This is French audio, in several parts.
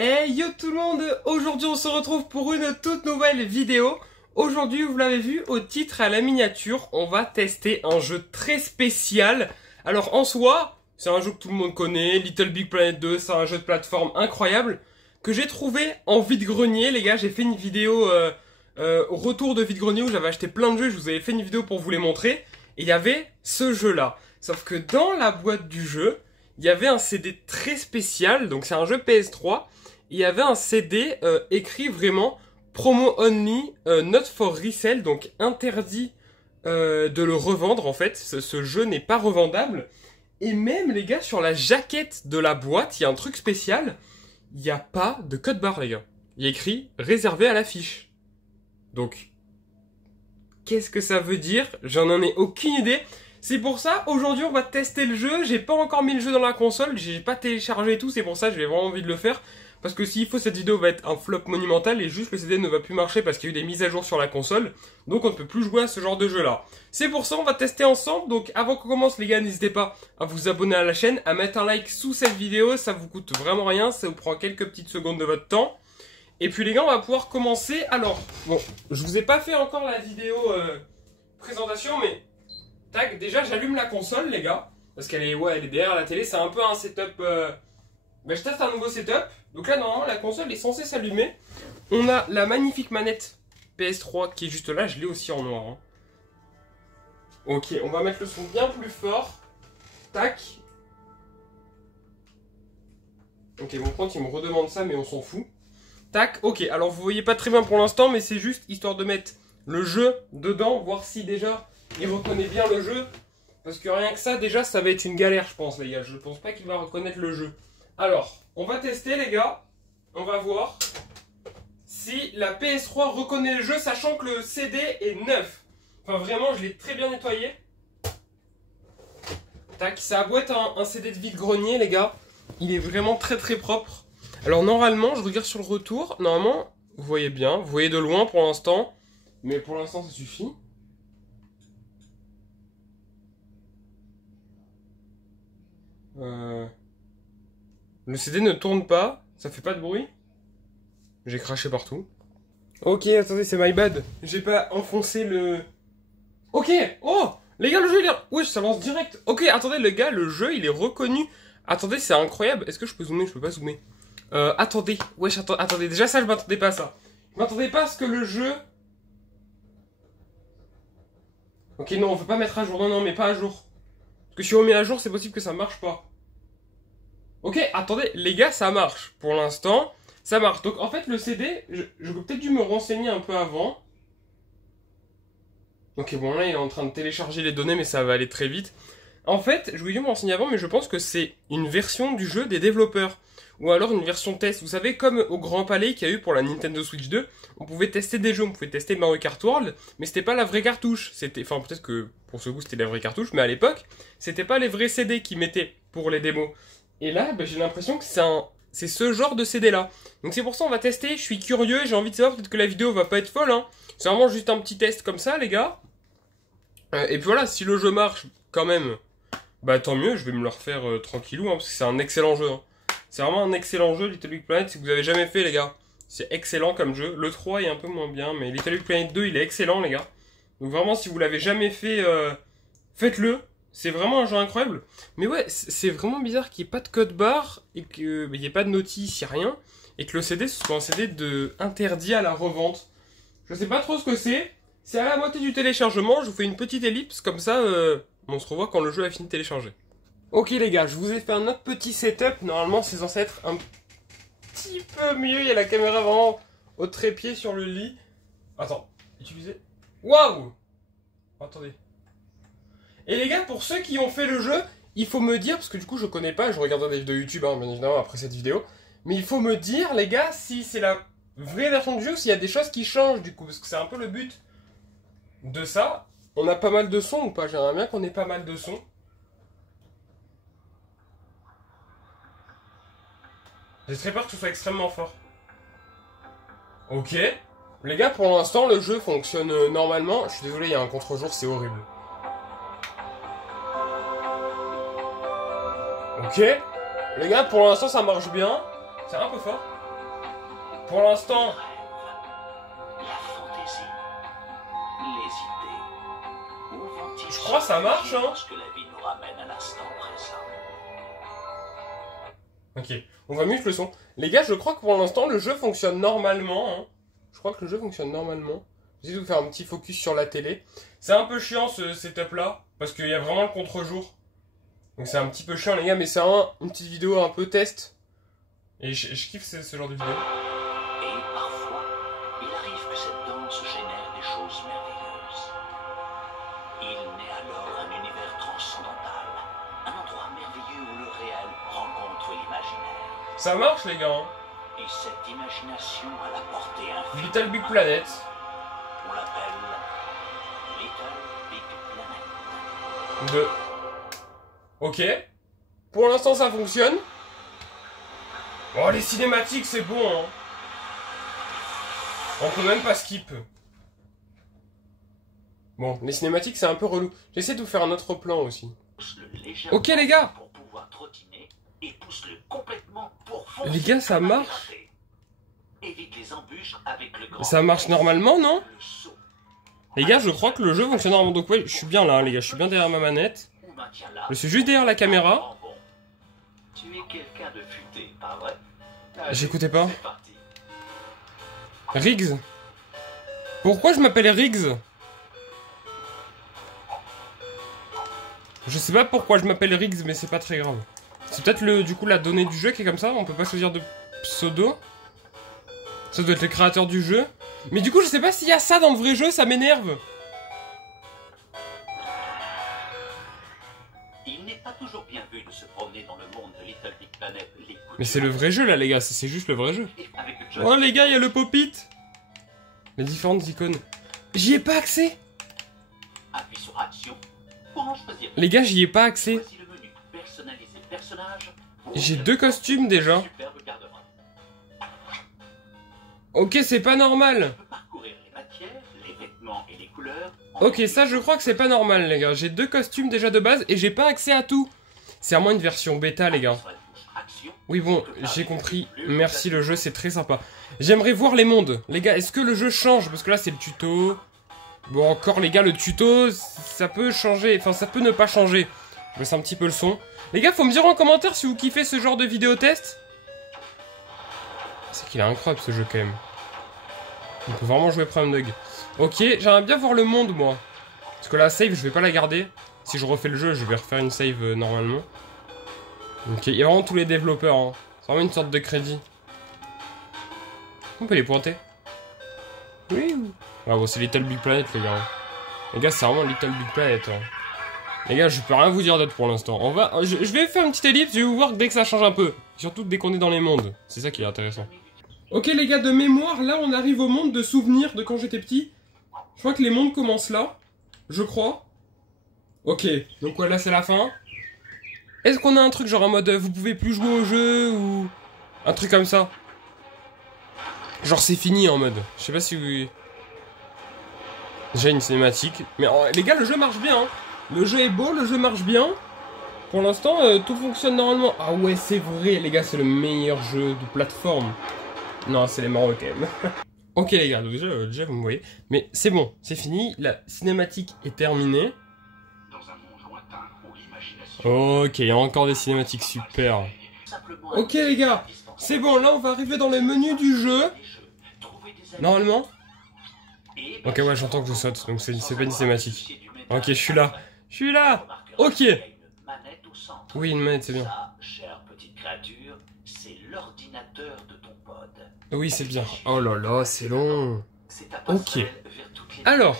Hey yo tout le monde, aujourd'hui on se retrouve pour une toute nouvelle vidéo. Aujourd'hui, vous l'avez vu au titre à la miniature, on va tester un jeu très spécial. Alors en soi, c'est un jeu que tout le monde connaît, Little Big Planet 2, c'est un jeu de plateforme incroyable que j'ai trouvé en vide-grenier. Les gars, j'ai fait une vidéo au retour de vide-grenier où j'avais acheté plein de jeux, je vous avais fait une vidéo pour vous les montrer. Et il y avait ce jeu-là. Sauf que dans la boîte du jeu, il y avait un CD très spécial, donc c'est un jeu PS3. Il y avait un CD écrit vraiment promo only, not for resale, donc interdit de le revendre en fait. Ce jeu n'est pas revendable. Et même les gars, sur la jaquette de la boîte, il y a un truc spécial. Il n'y a pas de code barre les gars. Il y a écrit réservé à l'affiche. Donc, qu'est-ce que ça veut dire? J'en ai aucune idée. C'est pour ça, aujourd'hui on va tester le jeu. J'ai pas encore mis le jeu dans la console, j'ai pas téléchargé et tout, c'est pour ça que j'ai vraiment envie de le faire. Parce que s'il faut, cette vidéo va être un flop monumental et juste le CD ne va plus marcher parce qu'il y a eu des mises à jour sur la console. Donc on ne peut plus jouer à ce genre de jeu là. C'est pour ça on va tester ensemble. Donc avant qu'on commence les gars, n'hésitez pas à vous abonner à la chaîne, à mettre un like sous cette vidéo. Ça vous coûte vraiment rien, ça vous prend quelques petites secondes de votre temps. Et puis les gars, on va pouvoir commencer. Alors, bon, je vous ai pas fait encore la vidéo présentation, mais tac, déjà j'allume la console les gars. Parce qu'elle est, elle est derrière la télé, c'est un peu un setup... je teste un nouveau setup. Donc là, normalement, la console est censée s'allumer. On a la magnifique manette PS3 qui est juste là. Je l'ai aussi en noir. Hein. Ok, on va mettre le son bien plus fort. Tac. Ok, mon compte, il me redemande ça, mais on s'en fout. Tac, ok. Alors, vous voyez pas très bien pour l'instant, mais c'est juste histoire de mettre le jeu dedans. Voir si déjà, il reconnaît bien le jeu. Parce que rien que ça, déjà, ça va être une galère, je pense, les gars. Je pense pas qu'il va reconnaître le jeu. Alors, on va tester les gars, on va voir si la PS3 reconnaît le jeu, sachant que le CD est neuf. Enfin vraiment, je l'ai très bien nettoyé. Tac, ça a beau être un CD de vide-grenier les gars, il est vraiment très très propre. Alors normalement, je regarde sur le retour, normalement, vous voyez bien, vous voyez de loin pour l'instant, mais pour l'instant ça suffit. Le CD ne tourne pas, ça fait pas de bruit. J'ai craché partout. Ok, attendez, c'est my bad. J'ai pas enfoncé le... Ok, oh, les gars, le jeu il est... Wesh, ça lance direct. Ok, attendez, les gars, le jeu il est reconnu. Attendez, c'est incroyable. Est-ce que je peux zoomer? Je peux pas zoomer. Attendez, wesh, attendez, déjà ça, je m'attendais pas à ça. Je m'attendais pas à ce que le jeu... Ok, non, on veut pas mettre à jour. Non, non, mais pas à jour. Parce que si on met à jour, c'est possible que ça marche pas. Ok, attendez, les gars, ça marche. Pour l'instant, ça marche. Donc, en fait, le CD, je peux peut-être dû me renseigner un peu avant. Ok, bon, là, il est en train de télécharger les données, mais ça va aller très vite. En fait, je voulais dû me renseigner avant, mais je pense que c'est une version du jeu des développeurs. Ou alors une version test. Vous savez, comme au Grand Palais qu'il y a eu pour la Nintendo Switch 2, on pouvait tester des jeux. On pouvait tester Mario Kart World, mais c'était pas la vraie cartouche. C'était, enfin, peut-être que pour ce coup, c'était la vraie cartouche, mais à l'époque, c'était pas les vrais CD qu'ils mettaient pour les démos. Et là, j'ai l'impression que c'est ce genre de CD là. Donc c'est pour ça on va tester, je suis curieux, j'ai envie de savoir, peut-être que la vidéo va pas être folle. Hein. C'est vraiment juste un petit test comme ça les gars. Et puis voilà, si le jeu marche quand même, bah tant mieux, je vais me le refaire tranquillou, hein, parce que c'est un excellent jeu. Hein. C'est vraiment un excellent jeu, Little Big Planet, si vous avez jamais fait les gars. C'est excellent comme jeu. Le 3 est un peu moins bien, mais Little Big Planet 2 il est excellent les gars. Donc vraiment si vous l'avez jamais fait, faites-le. C'est vraiment un jeu incroyable. Mais ouais, c'est vraiment bizarre qu'il n'y ait pas de code barre et qu'il n'y ait pas de notice, il n'y a rien. Et que le CD, ce soit un CD interdit à la revente. Je sais pas trop ce que c'est. C'est à la moitié du téléchargement. Je vous fais une petite ellipse, comme ça, on se revoit quand le jeu a fini de télécharger. Ok les gars, je vous ai fait un autre petit setup. Normalement, c'est censé être un petit peu mieux. Il y a la caméra vraiment au trépied sur le lit. Attends, utilisez... Waouh! Attendez. Et les gars, pour ceux qui ont fait le jeu, il faut me dire, parce que du coup je connais pas, je regarderai des vidéos YouTube hein, bien évidemment après cette vidéo, mais il faut me dire les gars si c'est la vraie version du jeu ou s'il y a des choses qui changent du coup, parce que c'est un peu le but de ça. On a pas mal de sons ou pas? J'aimerais bien qu'on ait pas mal de sons. J'ai très peur que ce soit extrêmement fort. Ok. Les gars, pour l'instant le jeu fonctionne normalement. Je suis désolé, il y a un contre-jour, c'est horrible. Ok, les gars, pour l'instant ça marche bien. C'est un peu fort. Pour l'instant. La fantaisie, les idées. Où vont-ils Je crois que ça marche, hein. lorsque la vie nous ramène à l'instant présent. Ok, on va mute le son. Les gars, je crois que pour l'instant, le jeu fonctionne normalement. Hein. Je crois que le jeu fonctionne normalement. Je vais vous faire un petit focus sur la télé. C'est un peu chiant ce setup-là, parce qu'il y a vraiment le contre-jour. Donc c'est un petit peu chiant, les gars, mais c'est une petite vidéo un peu test. Et je kiffe ce genre de vidéo. Et parfois, il arrive que cette danse génère des choses merveilleuses. Il naît alors un univers transcendantal, un endroit merveilleux où le réel rencontre l'imaginaire. Ça marche, les gars. Hein. Et cette imagination a la portée infinie. Little Big Planet. On l'appelle Little Big Planet. 2. Ok. Pour l'instant, ça fonctionne. Oh, les cinématiques, c'est bon, hein. On peut même pas skip. Bon, les cinématiques, c'est un peu relou. J'essaie de vous faire un autre plan aussi. Ok, les gars. Pour pouvoir trottiner et pousse-le complètement pour Les gars, ça marche. Évite les embûches avec le grand. Ça marche normalement, non? Les gars, je crois que le jeu fonctionne normalement. Donc ouais, je suis bien là, les gars. Je suis bien derrière ma manette. Je suis juste derrière la caméra. Tu es quelqu'un de futé, pas vrai? J'écoutais pas. Riggs. Pourquoi je m'appelle Riggs? Je sais pas pourquoi je m'appelle Riggs, mais c'est pas très grave. C'est peut-être du coup la donnée du jeu qui est comme ça. On peut pas choisir de pseudo. Ça doit être le créateur du jeu. Mais du coup, je sais pas s'il y a ça dans le vrai jeu, ça m'énerve. Il n'est pas toujours bien vu de se promener dans le monde de Little Big Planet. Mais c'est le vrai jeu là, les gars, c'est juste le vrai jeu. Oh, les gars, il y a le pop-it. Les différentes icônes. J'y ai pas accès. Appuie sur Action pour en choisir. Les gars, j'y ai pas accès. Voici le menu personnaliser personnage. J'ai 2 costumes déjà. Superbe garde-robe. Ok, c'est pas normal. Tu peux parcourir les matières, les vêtements et les couleurs. Ok, ça je crois que c'est pas normal, les gars. J'ai 2 costumes déjà de base et j'ai pas accès à tout. C'est vraiment une version bêta, les gars. Oui, bon, j'ai compris. Merci, le jeu, c'est très sympa. J'aimerais voir les mondes. Les gars, est-ce que le jeu change? Parce que là, c'est le tuto. Bon, encore, les gars, le tuto, ça peut changer. Enfin, ça peut ne pas changer. Je baisse un petit peu le son. Les gars, faut me dire en commentaire si vous kiffez ce genre de vidéo test. C'est qu'il est incroyable, ce jeu, quand même. On peut vraiment jouer Prime Dog. Ok, j'aimerais bien voir le monde, moi. Parce que la save, je vais pas la garder. Si je refais le jeu, je vais refaire une save normalement. Ok, il y a vraiment tous les développeurs. Hein. C'est vraiment une sorte de crédit. On peut les pointer. Oui. Ah bon, c'est Little Big Planet, les gars. Les gars, c'est vraiment Little Big Planet. Hein. Les gars, je peux rien vous dire d'autre pour l'instant. Je vais faire une petite ellipse, je vais vous voir dès que ça change un peu. Surtout dès qu'on est dans les mondes. C'est ça qui est intéressant. Ok, les gars, de mémoire, là, on arrive au monde de souvenirs de quand j'étais petit. Je crois que les mondes commencent là. Je crois. Ok, donc ouais, là, c'est la fin. Est-ce qu'on a un truc genre en mode vous pouvez plus jouer au jeu ou un truc comme ça? Genre c'est fini en mode. Je sais pas si vous... Déjà une cinématique. Mais les gars, le jeu marche bien. Hein. Le jeu est beau, le jeu marche bien. Pour l'instant, tout fonctionne normalement. Ah ouais, c'est vrai, les gars, c'est le meilleur jeu de plateforme. Non, c'est les Marocains quand même. Ok les gars, donc déjà vous me voyez. Mais c'est bon, c'est fini. La cinématique est terminée. Ok, il y a encore des cinématiques super. Ok les gars, c'est bon, là on va arriver dans le menu du jeu. Normalement. Ok, ouais, j'entends que je saute, donc c'est pas une cinématique. Ok, je suis là. Je suis là. Ok. Oui, une manette, c'est bien. Oui, c'est bien. Oh là là, c'est long. Ok. Alors,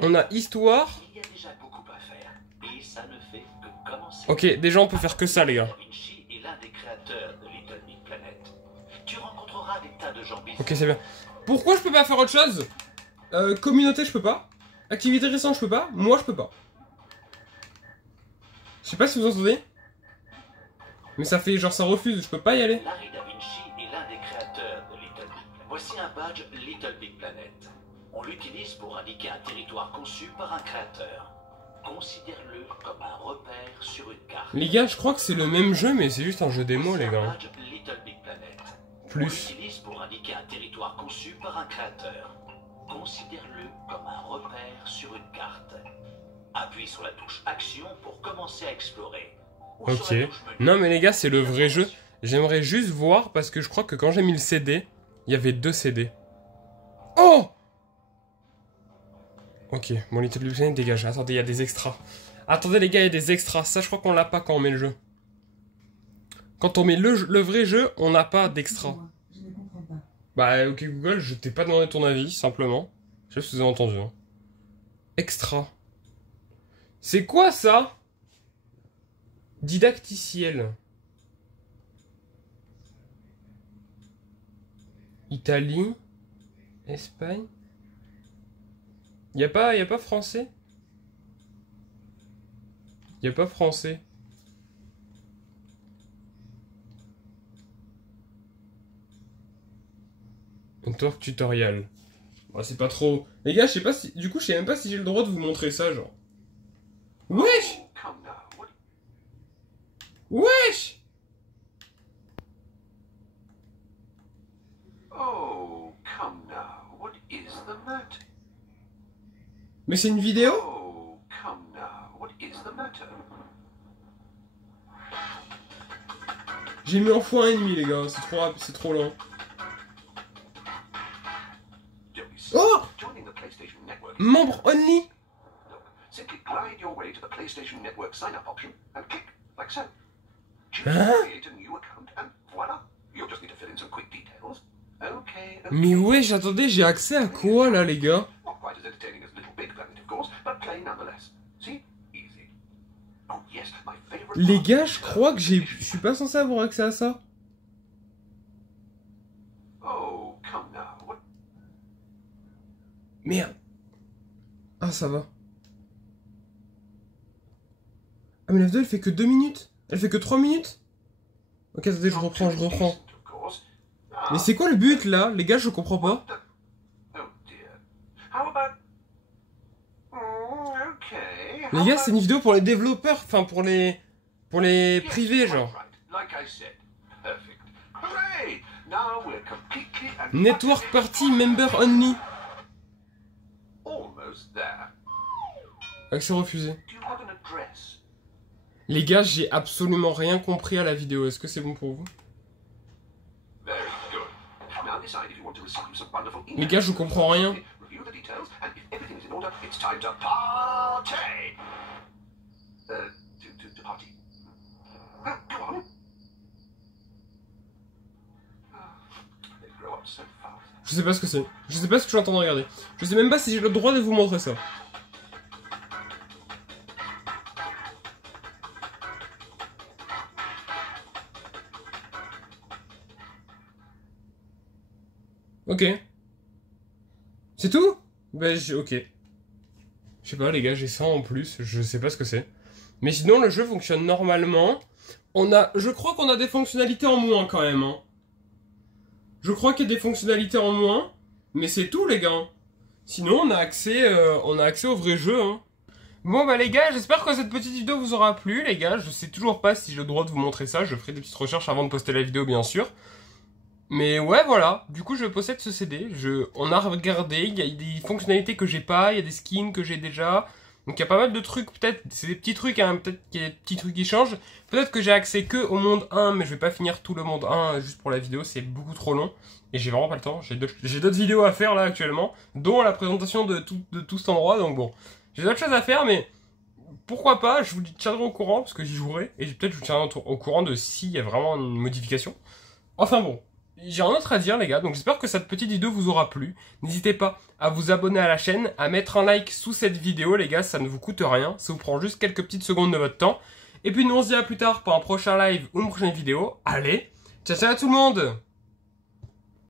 on a histoire. Ok, déjà on peut faire que ça, les gars. Ok, c'est bien. Pourquoi je peux pas faire autre chose? Communauté, je peux pas. Activité récente, je peux pas. Moi, je peux pas. Je sais pas si vous entendez. Mais ça fait genre ça refuse, je peux pas y aller. Larry Da Vinci est l'un des créateurs de Little Big Planet. Voici un badge Little Big Planet. On l'utilise pour indiquer un territoire conçu par un créateur. Considère-le comme un repère sur une carte. Les gars, je crois que c'est le même jeu, mais c'est juste un jeu démo, les gars. Little Big Planet. plus. On l'utilise pour indiquer un territoire conçu par un créateur. Considère-le comme un repère sur une carte. Appuie sur la touche Action pour commencer à explorer. Ou sur Ok. la touche Menu. Non mais les gars, c'est le vrai jeu. J'aimerais juste voir parce que je crois que quand j'ai mis le CD, il y avait 2 CD. Oh! Ok, bon, Little Big Planet dégage. Attendez, il y a des extras. Attendez les gars, il y a des extras. Ça, je crois qu'on l'a pas quand on met le jeu. Quand on met le vrai jeu, on n'a pas d'extra. Je ne comprends pas. Bah, ok Google, je t'ai pas demandé ton avis, simplement. Je sais pas si vous avez entendu. Hein. Extra. C'est quoi ça? Didacticiel. Italie. Espagne. Y a pas français? Y a pas français. Un talk tutorial. Bah, c'est pas trop. Les gars, je sais pas si. Du coup, je sais même pas si j'ai le droit de vous montrer ça, genre. Wesh! Come now, what Wesh! Oh, come now. What is the matter? Mais c'est une vidéo? Oh, come now. What is the matter? J'ai mis en x1,5 les gars, c'est trop lent. Don't be silly. Oh! Joining the PlayStation Network. Membre only? Look, simply glide your way to the PlayStation Network sign-up option and click like so. Choose Huh? to create a new account and voila. You'll just need to fill in some quick details. Okay. Mais wesh, attendez, j'ai accès à quoi là les gars? Not quite as entertaining as Little Big Planet, of course, but play nonetheless. See? Easy. Oh yes, my favorite. Les part. gars, je crois que je suis pas censé avoir accès à ça. Oh, come now. What? Merde. Ah, ça va. Ah, mais la vidéo elle fait que 2 minutes? Elle fait que 3 minutes? Ok, attendez, je reprends. Decent, of course. Mais c'est quoi le but là? Les gars, je comprends pas. Oh dear. How about? Okay. Les gars, c'est une vidéo pour les développeurs, enfin pour les privés, genre. Like I said. Perfect. Hooray! Now we're completely and Network Party Member Only. almost there. Accès refusé. Do you have an address? Les gars, j'ai absolument rien compris à la vidéo. Est-ce que c'est bon pour vous? Very good. Now decide if you want to receive some wonderful emails. Les gars, je comprends rien. Review the details, and if everything is in order, it's time to party. To party. Well, go on. They grow up so fast. Je sais pas ce que c'est. Je sais pas ce que je suis en train de regarder. Je sais même pas si j'ai le droit de vous montrer ça. Ok. C'est tout? Ben, ok. Je sais pas, les gars, j'ai ça en plus. Je sais pas ce que c'est. Mais sinon, le jeu fonctionne normalement. Je crois qu'on a des fonctionnalités en moins quand même. Hein. Je crois qu'il y a des fonctionnalités en moins. Mais c'est tout, les gars. Sinon, on a accès au vrai jeu. Hein. Bon, bah, les gars, j'espère que cette petite vidéo vous aura plu, les gars. Je sais toujours pas si j'ai le droit de vous montrer ça. Je ferai des petites recherches avant de poster la vidéo, bien sûr. Mais ouais, voilà. Du coup, je possède ce CD. On a regardé. Il y a des fonctionnalités que j'ai pas. Il y a des skins que j'ai déjà. Donc, il y a pas mal de trucs. Peut-être, c'est des petits trucs, hein. Peut-être qu'il y a des petits trucs qui changent. Peut-être que j'ai accès que au monde 1, mais je vais pas finir tout le monde 1 juste pour la vidéo. C'est beaucoup trop long. Et j'ai vraiment pas le temps. J'ai d'autres vidéos à faire là actuellement. Dont la présentation de tout cet endroit. Donc bon. J'ai d'autres choses à faire, mais pourquoi pas. Je vous tiendrai au courant parce que j'y jouerai. Et peut-être je vous tiendrai au courant de s'il y a vraiment une modification. Enfin bon. J'ai rien d'autre à dire les gars, donc j'espère que cette petite vidéo vous aura plu. N'hésitez pas à vous abonner à la chaîne, à mettre un like sous cette vidéo les gars, ça ne vous coûte rien, ça vous prend juste quelques petites secondes de votre temps. Et puis nous on se dit à plus tard pour un prochain live ou une prochaine vidéo. Allez, ciao ciao à tout le monde!